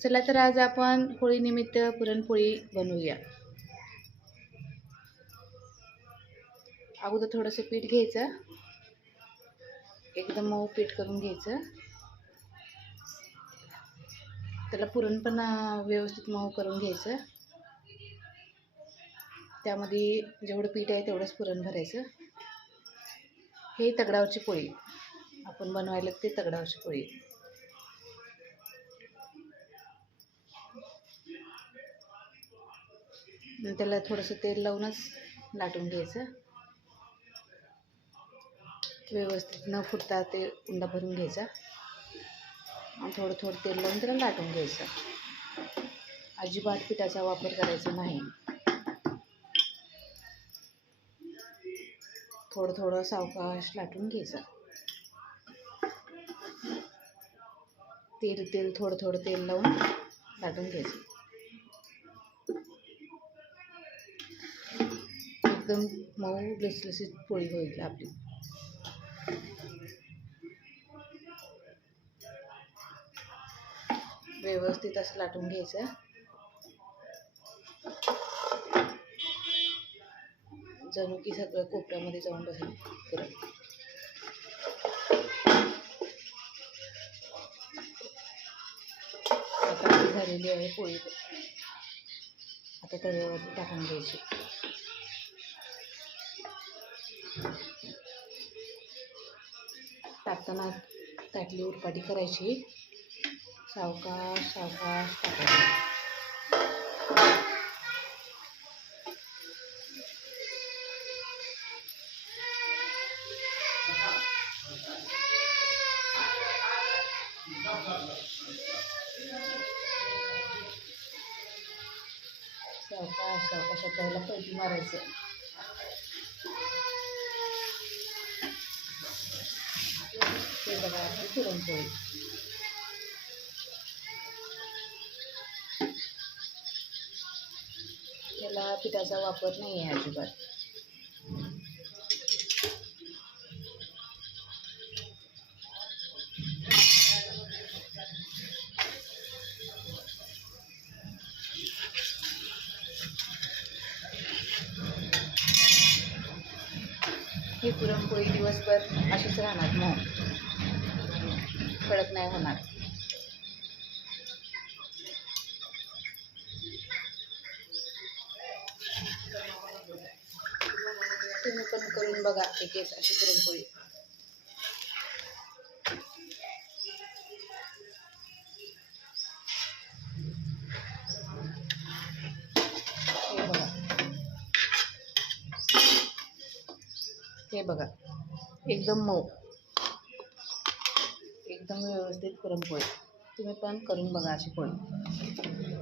चला तर आज आपण होळीनिमित्त पुरणपोळी बनवूया. अगोदर थोडंसं पीठ घ्यायचं. एकदम मऊ पीठ करून घ्यायचं. त्याला पुरण पण व्यवस्थित मऊ करून घ्यायचं. त्यामध्ये जेवढं पीठ आहे तेवढंच पुरण भरायचं. हे तगडावरची पोळी. आपण बनवायला ते तगडावरची पोळी. त्याला थोडंसं तेल लावूनच लाटून घ्यायचं. व्यवस्थित न फुटता ते उंडा भरून घ्यायचा. आणि थोडं थोडं तेल लावून त्याला लाटून घ्यायचं. अजिबात पिठाचा वापर करायचा नाही. थोडं थोडं सावकाश लाटून घ्यायचं. तेल तेल थोडं थोडं तेल लावून लाटून घ्यायचं. एकदम मऊ लसलसीत पोळी होईल आपली. व्यवस्थित असं लाटून घ्यायचं. जणू की सगळं कोपऱ्यामध्ये जाऊन बसेल पुरण आता झालेली आहे पोळी. आता तव्यावरती टाकून घ्यायची. टाकताना ताटली उरपाटी करायची. सावकाश सावकाश टाकायची सावकाश सावकाश त्याला पैकी मारायचं. ते बघा आपली पुरणपोळी त्याला पिठाचा वापर नाही आहे अजिबात. ही पुरणपोळी दिवसभर अशीच राहणार मग कडक नाही होणार. तुम्ही पण करून बघा ते केस अशी पुरणपोळी हे हे बघा. एकदम मऊ. एकदम व्यवस्थित पुरणपोळी. तुम्ही पण करून बघा अशी पोळी.